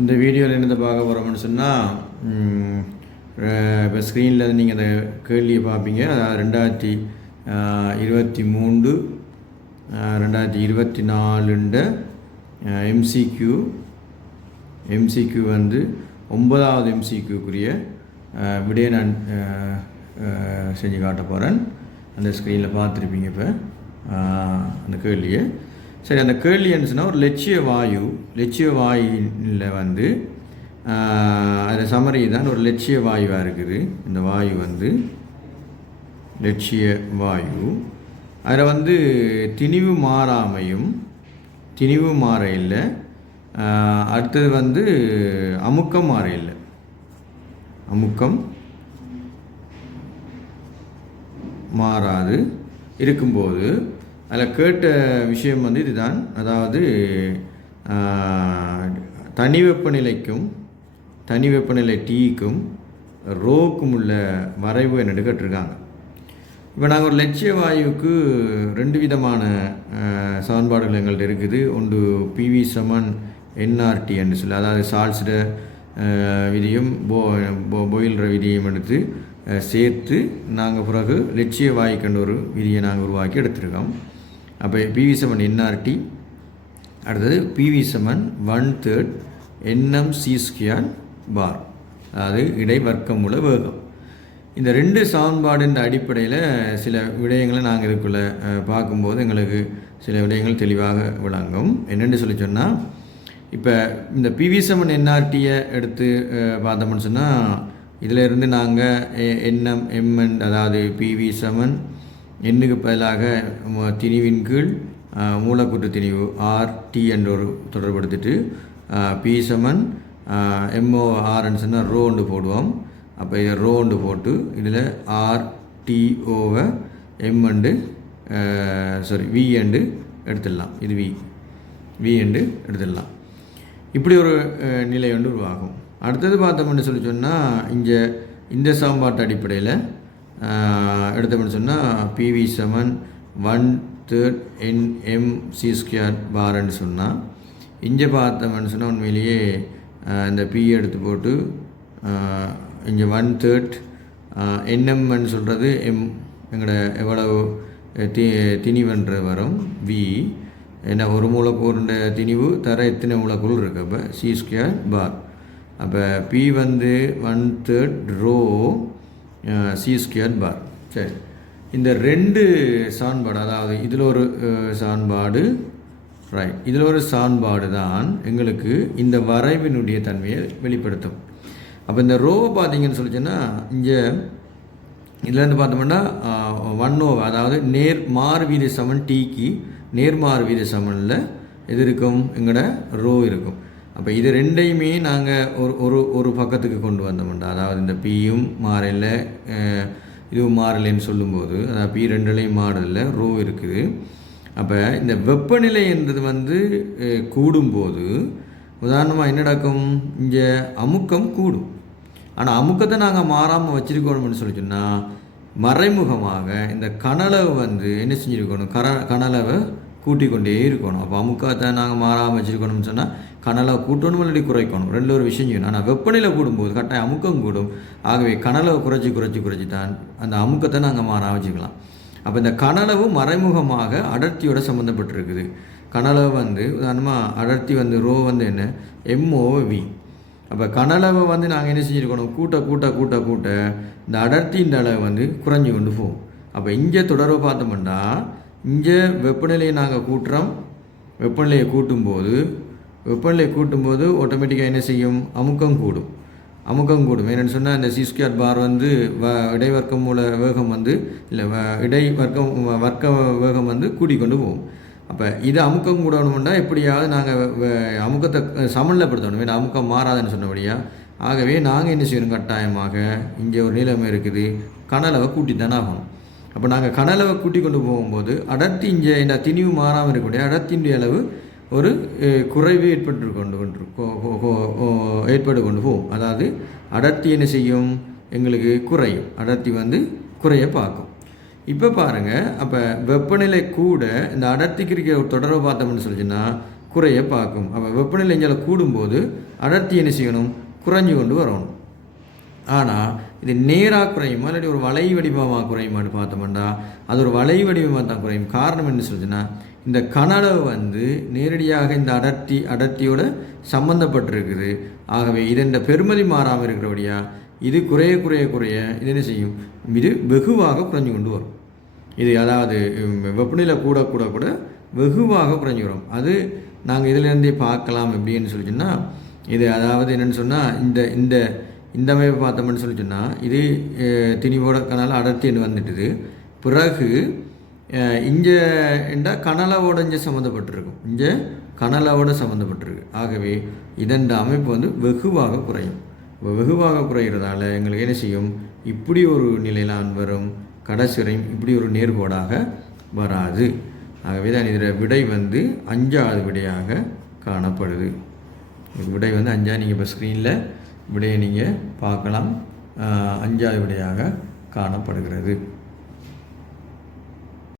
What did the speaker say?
இந்த வீடியோவில் என்னத்தை பார்க்க போகிறோம்னு சொன்னால் இப்போ ஸ்க்ரீனில் நீங்கள் அந்த கேள்வியை பார்ப்பீங்க. அதாவது 2023 2024 எம்சிக்யூ வந்து 9வது எம்சிக்யூக்குரிய விடையை நான் செஞ்சு காட்ட போகிறேன். அந்த ஸ்க்ரீனில் பார்த்துருப்பீங்க இப்போ அந்த கேள்வியை. சரி, அந்த கேள்வி என்ன சொன்னால், ஒரு லட்சிய வாயுவில் வந்து அதில் சமரி தான் ஒரு லட்சிய வாயுவாக இருக்குது. இந்த வாயு வந்து லட்சிய வாயு. அதில் வந்து திணிவு மாற இல்லை. அடுத்தது வந்து அமுக்கம் மாற இல்லை. அமுக்கம் மாறாது இருக்கும்போது அதில் கேட்ட விஷயம் வந்து இதுதான். அதாவது தனி வெப்பநிலை டீக்கும் ரோக்கும் உள்ள வரைவு என்னென்னு கேட்டிருக்காங்க. இப்போ நாங்கள் ஒரு லட்சிய வாயுவுக்கு 2 விதமான சமன்பாடுகள் எங்கள்கிட்ட இருக்குது. ஒன்று PV = nRT என்று சொல்லி, அதாவது சால்ஸ்ட விதியும் பாயில்ற விதியும் எடுத்து சேர்த்து நாங்கள் பிறகு லட்சிய வாயுக்கண்ட ஒரு விதியை நாங்கள் உருவாக்கி எடுத்துருக்கோம். அப்போ PV = nRT, அடுத்தது PV = 1/3 nmc², அதாவது இடை வர்க்கமூல வேகம். இந்த 2 சமன்பாடின் அடிப்படையில் சில விடயங்களை நாங்கள் இதுக்குள்ளே பார்க்கும்போது எங்களுக்கு சில விடயங்கள் தெளிவாக விளங்கும். என்னென்னு சொல்லி சொன்னால், இப்போ இந்த PV = nRTயை எடுத்து பார்த்தோம்னு சொன்னால், இதில் இருந்து நாங்கள் mn, அதாவது PV = எண்ணுக்கு பதிலாக திணிவின் கீழ் மூலக்கூற்று திணிவு RT என்ற ஒரு தொடர்படுத்திட்டு P = MORன்னு சொன்னால் ரோண்டு போடுவோம். அப்போ இதை ரோண்டு போட்டு இதில் RTOவை V என்று எடுத்துடலாம். இது V என்று எடுத்துடலாம். இப்படி ஒரு நிலை ஒன்று உருவாகும். அடுத்தது பார்த்தோம்னு சொல்லி சொன்னால், இந்த சமன்பாட்டு அடிப்படையில் எடுத்தோம்னு சொன்னால் PV = 1/3 nmc²ன்னு சொன்னால், இங்கே பார்த்தோம்னு சொன்னால் உண்மையிலேயே இந்த P எடுத்து போட்டு இங்கே 1/3 nmன்னு சொல்கிறது எங்களோட எவ்வளவு திணிவுன்ற வரும் V. ஏன்னா ஒரு மூலக்கூறுன்ற திணிவு தர எத்தனை மூலக்கூறு இருக்குது. அப்போ c². அப்போ P வந்து 1/3 ρ c². சரி, இந்த 2 சமன்பாடு, அதாவது இதில் ஒரு சமன்பாடு, ரைட், இதில் ஒரு சமன்பாடு தான் எங்களுக்கு இந்த வரைவினுடைய தன்மையை வெளிப்படுத்தும். அப்போ இந்த ரோவை பார்த்தீங்கன்னு சொல்லிச்சுன்னா, இங்கே இதுலேருந்து பார்த்தோம்னா 1/0, அதாவது மாறு வீத சமன் Tக்கு நேர்மாறு வீத சமனில் எது இருக்கும், எங்களோட ரோ இருக்கும். அப்போ இது 2ஐயுமே நாங்கள் ஒரு பக்கத்துக்கு கொண்டு வந்தோம்டா, அதாவது இந்த Pயும் மாறல இதுவும் மாறலைன்னு சொல்லும்போது, அதாவது P 2லையும் மாறல, ரோ இருக்குது. அப்போ இந்த வெப்பநிலை என்றது வந்து கூடும்போது உதாரணமாக என்ன நடக்கும், இங்கே அமுக்கம் கூடும். ஆனால் அமுக்கத்தை நாங்கள் மாறாமல் வச்சுருக்கணும்னு சொல்லி சொன்னால், மறைமுகமாக இந்த கனளவு வந்து என்ன செஞ்சுருக்கணும், கனளவை கூட்டிக் கொண்டே இருக்கணும். அப்போ அமுக்கத்தை நாங்கள் மாறாமல் வச்சுருக்கணும்னு சொன்னால் கனளவை கூட்டணும், இல்லாட்டி குறைக்கணும். 2 ஒரு விஷயம் செய்யணும். ஆனால் வெப்பநிலை கூடும்போது கட்டாயம் அமுக்கம் கூடும். ஆகவே கனளவை குறைச்சி தான் அந்த அமுக்கத்தை நாங்கள் மாறாமல் வச்சுக்கலாம். அப்போ இந்த கனளவு மறைமுகமாக அடர்த்தியோட சம்மந்தப்பட்டிருக்குது. கனளவு வந்து உதாரணமாக அடர்த்தி வந்து ரோ வந்து என்ன, MOV. அப்போ கனளவை வந்து நாங்கள் என்ன செஞ்சுருக்கணும், கூட்ட இந்த அடர்த்தியின் அளவு வந்து குறைஞ்சி கொண்டு போகும். அப்போ இங்கே தொடர்பு பார்த்தோம்னா, இங்கே வெப்பநிலையை நாங்கள் கூட்டுறோம். வெப்பநிலையை கூட்டும்போது ஆட்டோமேட்டிக்காக என்ன செய்யும், அமுக்கம் கூடும். என்னென்னு சொன்னால், இந்த c² வந்து இடைவர்க்க மூல வேகம் வந்து வர்க்க வேகம் வந்து கூட்டிக்கொண்டு போகும். அப்போ இது அமுக்கம் கூடணும்னா எப்படியாவது நாங்கள் அமுக்கத்தை சமநிலைப்படுத்தணும். ஏன்னா அமுக்கம் மாறாதுன்னு சொன்னபடியா. ஆகவே நாங்கள் என்ன செய்யணும், கட்டாயமாக இங்கே ஒரு நிலைமை இருக்குது, கனளவை கூட்டித்தானே ஆகணும். அப்போ நாங்கள் கனளவை கூட்டி கொண்டு போகும்போது அடர்த்தி இங்கே இந்த திணிவு மாறாமல் இருக்கக்கூடிய அடர்த்தியினுடைய அளவு ஒரு குறைவு ஏற்பட்டு கொண்டு போகும். அதாவது அடர்த்தி என்ன செய்யும், எங்களுக்கு குறையும். அடர்த்தி வந்து குறைய பார்க்கும். இப்போ பாருங்கள், அப்போ வெப்பநிலை கூட இந்த அடர்த்திக்கு இருக்கிற தொடர்பை பார்த்தோம்னு சொல்லிச்சுன்னா குறைய பார்க்கும். அப்போ வெப்பநிலை இங்கே கூடும்போது அடர்த்தி என்ன செய்யணும், குறைஞ்சு கொண்டு வரணும். ஆனால் இது நேராக குறையுமா இல்லாட்டி ஒரு வலை வடிவமாக குறையுமான்னு பார்த்தோம்னா அது ஒரு வலை வடிவமாக தான் குறையும். காரணம் என்ன சொல்லுதுன்னா, இந்த கனளவு வந்து நேரடியாக இந்த அடர்த்தியோட சம்மந்தப்பட்டிருக்குது. ஆகவே இதன் பெருமதி மாறாமல் இருக்கிறபடியா இது குறைய குறைய குறைய இது என்ன செய்யும், இது வெகுவாக குறைஞ்சு கொண்டு வரும். இது அதாவது வெப்பநிலை கூட கூட கூட வெகுவாக குறைஞ்சி வரும். அது நாங்கள் இதிலேருந்தே பார்க்கலாம் எப்படின்னு சொல்லி சொன்னால், இது அதாவது என்னென்னு சொன்னால் இந்த இந்த இந்த அமைப்பை பார்த்தோம்னு சொல்லி சொன்னால் இது திணிவோட கனல் அடர்த்தின்னு வந்துட்டுது. பிறகு இங்கே என்றால் கனலவோட இங்கே சம்மந்தப்பட்டிருக்கும், இங்கே கனலவோட சம்மந்தப்பட்டிருக்கு. ஆகவே இதன் அமைப்பு வந்து வெகுவாக குறையும். வெகுவாக குறைகிறதால எங்களுக்கு என்ன செய்யும், இப்படி ஒரு நிலையிலான் வரும், கடைசி வரையும் இப்படி ஒரு நேர்கோடாக வராது. ஆகவே தான் இதில் விடை வந்து 5வது விடையாக காணப்படுது. விடை வந்து 5. நீங்கள் இப்போ ஸ்க்ரீனில் விடையை நீங்கள் பார்க்கலாம். 5வது விடையாக காணப்படுகிறது.